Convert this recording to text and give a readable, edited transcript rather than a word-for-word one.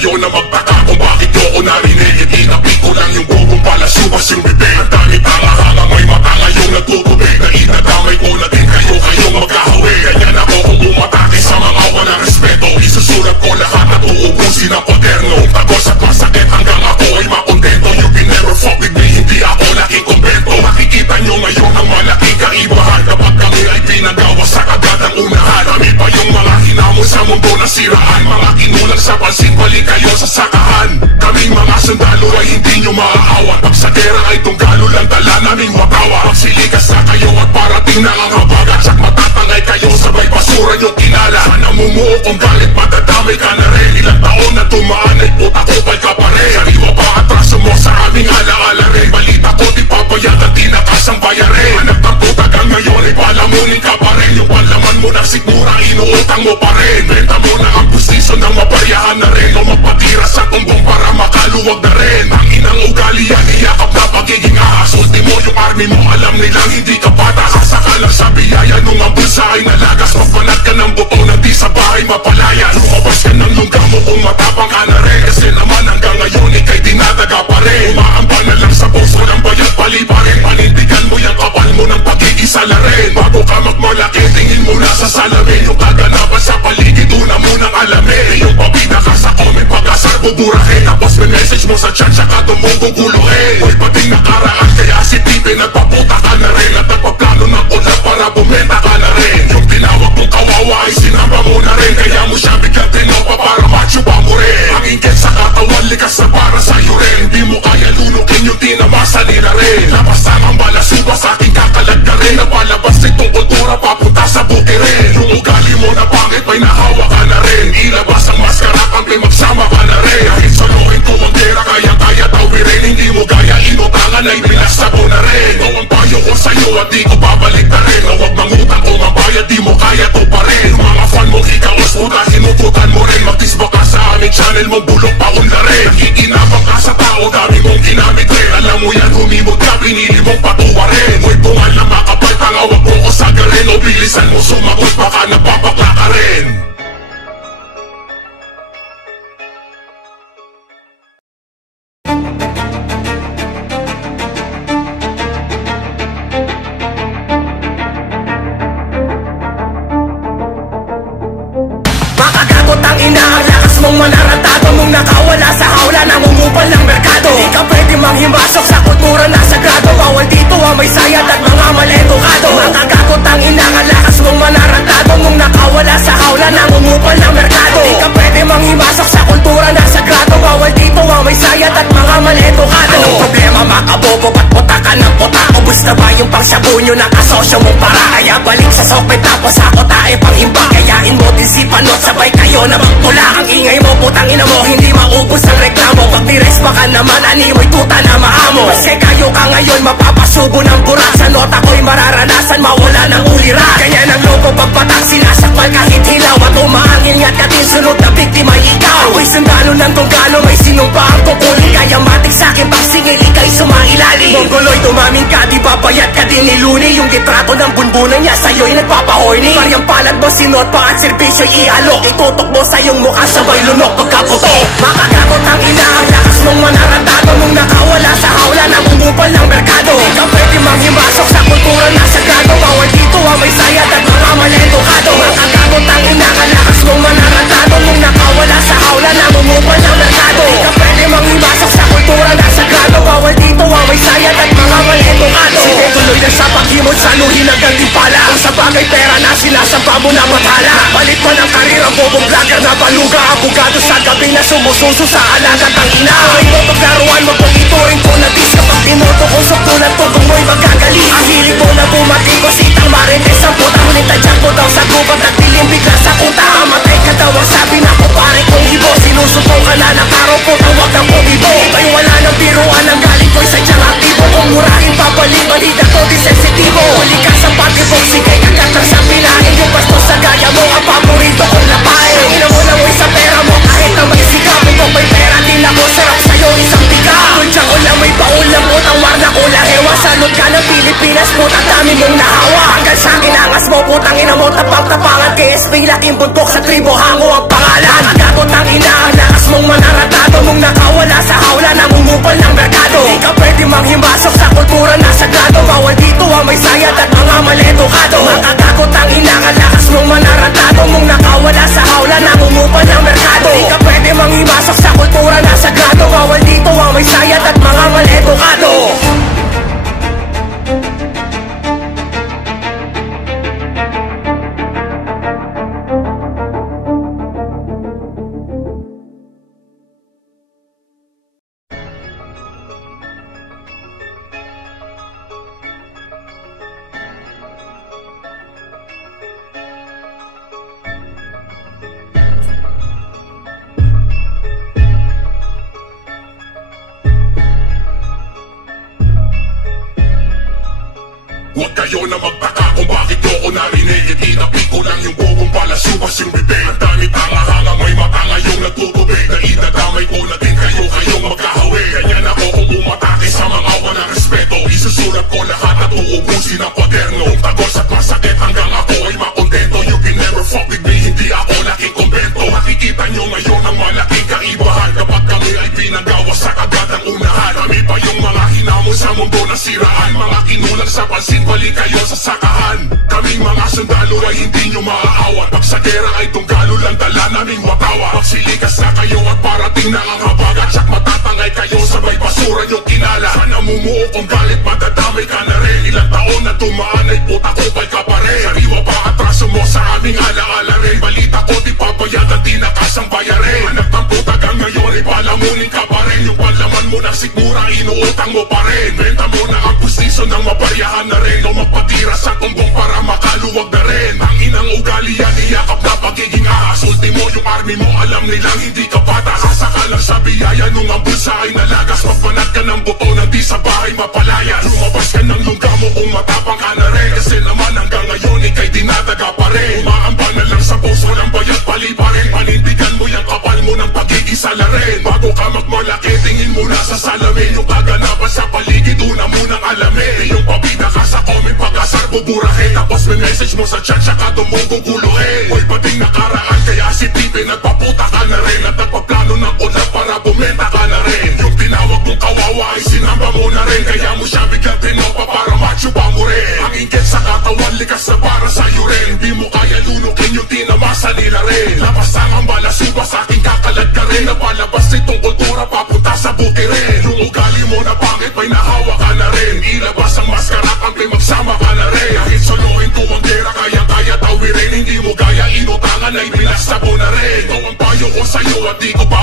kayo na magtaka kung bakit nyo ko narinig. Itinapi ko lang yung bubong pala subas yung bibig. Ang dami tanga-hanga may mata ngayong nagtutubig. Na inadamay ko na din kayong magkahawi. Ganyan ako kung umatake sa mga walang respeto. Isusulat ko lahat at uubusin ang kwaderno. Tagos at masakit hanggang ako ay makontento. You can never fuck with me, hindi ako laking kumbento. Makikita nyo ngayon ang malaking kaibahan. Kapag kami ay pinagawa sa kagatang unahan. Kami pa yung mga hinamon sa mundo na siraan. Mga kinulang sa pansin, balik kayo sa sakahan. Kaming mga sundalo ay hindi nyo maaawat. Pag sa gera ay tunggalo lang dala naming watawa. Magsilikas na kayo at parating na ang habagat. Sak matatangay kayo sabay basura nyo kinala. Sana mumuo kung galit madadamay ka na rin. Ilang taon na tumaan ay puta kupal ka pa rin. Sariwa pa atraso mo sa aming alaala rin. Balita ko di papayag at di nakasang bayarin. Anak ng putagang ngayon ay palamunin ka pa rin. Yung palaman mo na sigura inuutang mo pa rin. Benta mo na ang pustiso ng mabaryahan na rin. O magpatira sa tumbong para makaluwag na rin. Ang inang ugali yan iyakap na pagiging ahas. Ultimo yung army mo alam nilang hindi ka patas. Sasaka lang sa biyaya nung ang bulsa ay nalagas. Magpanat ka ng buto na di sa bahay mapalayas. Lumabas ka ng lungga mo kung matapang ka na rin. Kasi naman hanggang ngayon ikay dinadaga pa rin. Umaambang na lang sa puso ng bayat pali pa rin. Panindigan mo yung kapal mo ng pag-iisala rin. Bago ka magmalaki tingin mo na sa salamin. Yung kaganapan sa paligid una mo nang alamin. Yung pabida ka sa comment pag-asar buburahin. Tapos may message mo sa chat saka tumuguguluhin. Hoy pating nakaraan kaya si Pipe nagpaputa ka na rin. At nagpaplano ng ulan para bumenta ka na rin. Yung tinawag mong kawawa ay sinamba mo na rin. Kaya mo siya biglang tinopa para machupa mo rin. Ang ingkit sa katawan likas na para sa'yo rin. Di mo kaya lunukin yung tinamasa nila rin. Labasan ang balasuba sa aking kakalag ka rin. Napalabas itong kultura papunta sa buki rin. Yung ugali mo na pangit may nahawa ka na rin. Ilabas ang maskara kami magsama ka na rin. Kahit solohin ko ang gera kaya tawirin. Hindi mo gaya inutangan ay pinasabo na rin. Ito ang payo ko sa'yo at di ko babalik na rin. Na huwag mangutang kung ang bayad di mo kaya to pa rin. Mga fan mo kikaos puta hinututan mo rin. Magtisbak ka sa aming channel mong bulok paon na rin. Nakikinabang ka sa tao dami mong ginamit rin. Alam mo yan humimot ka pinili mong patuwarin. Huwag bungal na makapal tangawag mo ko sagarin. O bilisan mo sumagot baka napapakla ka rin. Manarantado mong nakawala sa hawla, nangungupal ng merkado. Di ka pwede manghimasok sa kultura na sagrado. Bawal dito ang may sayad at mga maledukado. Makakagot ang inangan, lakas mong manarantado mong nakawala sa hawla, nangungupal ng merkado. Di ka pwede manghimasok sa kultura na sagrado. Bawal dito ang may sayad at mga maledukado. Anong problema makabobo, ba't puta ka ng puta? Ubus na ba yung pangsabu nyo ng kasosyo mong para? Kaya balik sa sokpet tapos ako tae panghimba. Kayain mo din si Panot, sabay kayo na magtula. Ang ingay mo putang ina mo, hindi maubos ang reklamo. Pag nires pa ka naman, animoy tuta na maamo. Kasi kayo ka ngayon, mapapasubo ng burak. Sa nota ko'y mararanasan, mawala ng uliran. Ganyan ang logo pagpatak, sinasakmal kahit hilaw. At umaangil nga't katin, sunod na biktima ikaw. Ako'y sundalo ng tunggalo, may sinumpa ang kukuling. Kaya matik sa'kin pag singil, ika'y sumailalim. Mongoloy, tumaming ka, di babayat ka din niluni. Yung litrato ng bunbunan niya sa'yo'y nagpapahorny. Paryang palad mo, sinot pa at servisyo'y ialok. Itutok mo sa iyong mukha, sabay lunok pagkaputo. Makakagot ang ina, ang lakas mong manarantado mong nakawala sa hawla, nangungupal ng merkado. Di ka pwede manghimasok sa kultura na sagrado. Bawal dito ang may sayad at mga maledukado. Makakagot ang ina, ang lakas mong manarantado mong nakawala sa hawla, nangungupal ng merkado. Di ka pwede manghimasok sa kultura na sagrado. Bawal dito ang may sayad at mga maledukado. Sige tuloy na sa paghimod, saluhin hanggang timpala. Kung sa bagay pera na sinasampa mo na matala. Balit mo ng karira, bobong vlogger na baluga. Abogado sa gabi na sumususo sa alagat ang ina. Ay mo paglaruan mo kung ituring ko na dis. Kapag tinoto kong sukulan to kung mo'y magagali. Ang hilig mo na bumati ko sitang marites. Ang putang ulit tadyak ko daw sa gubat at dilim bigla sa kuta. Amatay ka daw ang sabi na ko pare kong hibo. Sinusumpong ka na ng araw po tawag ng pumibo. Ika'y wala ng biruan, ang galing ko'y sadyang aktibo. Kung murahin papalit, balita ko di sensitibo. Huli ka sa patibok, sige kagatas sa pinahin. Yung bastos sa gaya mo, ang paborito kong lapain. Ang ina mo lang sa pera mo kahit na may sikap. Kung may pera din ako, sarap sa'yo isang biga. Kundyang ulam, may paulam mo, tawar na ula. Hewa, salot ka ng Pilipinas mo, tatami mong nahawa. Hanggang sa'kin angas mo, putang ina mo tapang-tapangan KSP laking buntok sa tribo hango ang pangalan. Gago tang ina ang lakas mong manaratado mong nakawala sa hawla ng umupal ng merkado. Di ka pwede manghimasok sa kultura na sagrado. Bawal dito ang may sayad at mga maledukado. Makagago tang ina ang lakas mong manaratado mong nakawala sa hawla ng umupal ng merkado. Di ka pwede manghimasok sa kultura na sagrado. Bawal dito ang may sayad at mga maledukado. Huwag kayo na magtaka kung bakit ko narinig. Itinapi ko lang yung bubong palasubas yung bibig. Ang dami tanga-hanga, may mata ngayong nagtutubig. Na idadamay ko na din kayo, kayong magkahawi. Ganyan ako kung umatake sa mga walang respeto. Isusulat ko lahat at uubusin ang kwaderno. Kung tagos at masakit hanggang ako ay makontento. You can never fuck with me, hindi ako laking kumbento. Nakikita nyo ngayon ang malaking kaibahan. Kapag kami ay pinagawa sa kagatang unahan. Kami pa yung mga hinamon sa mundo na siraan. Mga kinulang sa pansin, balik kayo sa sakahan. Kaming mga sundalo ay hindi nyo maaawat. Pag sa gera ay tunggalo lang dala naming watawa. Magsilikas na kayo at parating na ang habagat. Tsak matatangay kayo sabay basura yung kinala. Sa namumuo kong galit madadamay ka na rin. Ilang taon na tumaan ay puta ko pa'y ka pa rin. Sariwa pa atraso mo sa aming alaala rin. Balita ko di pabayad at di nakasang bayarin. Anak ng puta gang ngayon ay palamunin ka pa rin. Yung palaman mo na sigmura inuutang mo pa rin. Benta mo na ang pustiso ng mabaryahan na rin. O magpatira sa tumbong para makaluwag na rin. Ang inang ugali yan, iyakap na pagiging ahas. Ultimo yung army mo, alam nilang hindi ka patas. Sasaka lang sa biyaya nung ang bulsa ay nalagas. Magpanat ka ng buto na di sa bahay mapalayas. Lumabas ka ng lungga mo kung matapang ka na rin. Kasi naman hanggang ngayon ikay dinadaga pa rin. Umaambang na lang sa puso ng bayat pali pa rin. Panindigan mo yung kapal mo ng pagkikisala rin. Bago ka magmalaki, tingin mo na sa salamin. Yung kaganapan sa paligid, una munang alamin. Yung pabida ka sa comment, pag-asar buburahin. Tapos may message mo sa chat, saka tumuguguluhin. Hoy bading nakaraan, kaya si Pipe nagpaputa ka na rin. At nagpaplano ng ulan para bumenta ka na rin. Yung tinawag mong kawawa ay sinamba mo na rin. Kaya mo siya biglang tinopa para machupa mo rin. Ang inggit sa katawan, likas na para sa'yo rin. Di mo kaya lunukin yung tinamasa nila rin. Labas ang ang balasuba sa aking kakalad ka rin. Napalabas itong kultura papunta sa buti rin. Yung ugali mo na pangit may nahawa ka na rin. Ilabas ang maskara pang magsama ka na rin. Kahit solohin ko ang gera kaya tawirin. Hindi mo gaya inutangan ay binasta ko na rin. Ito ang payo ko sa'yo at di ko pa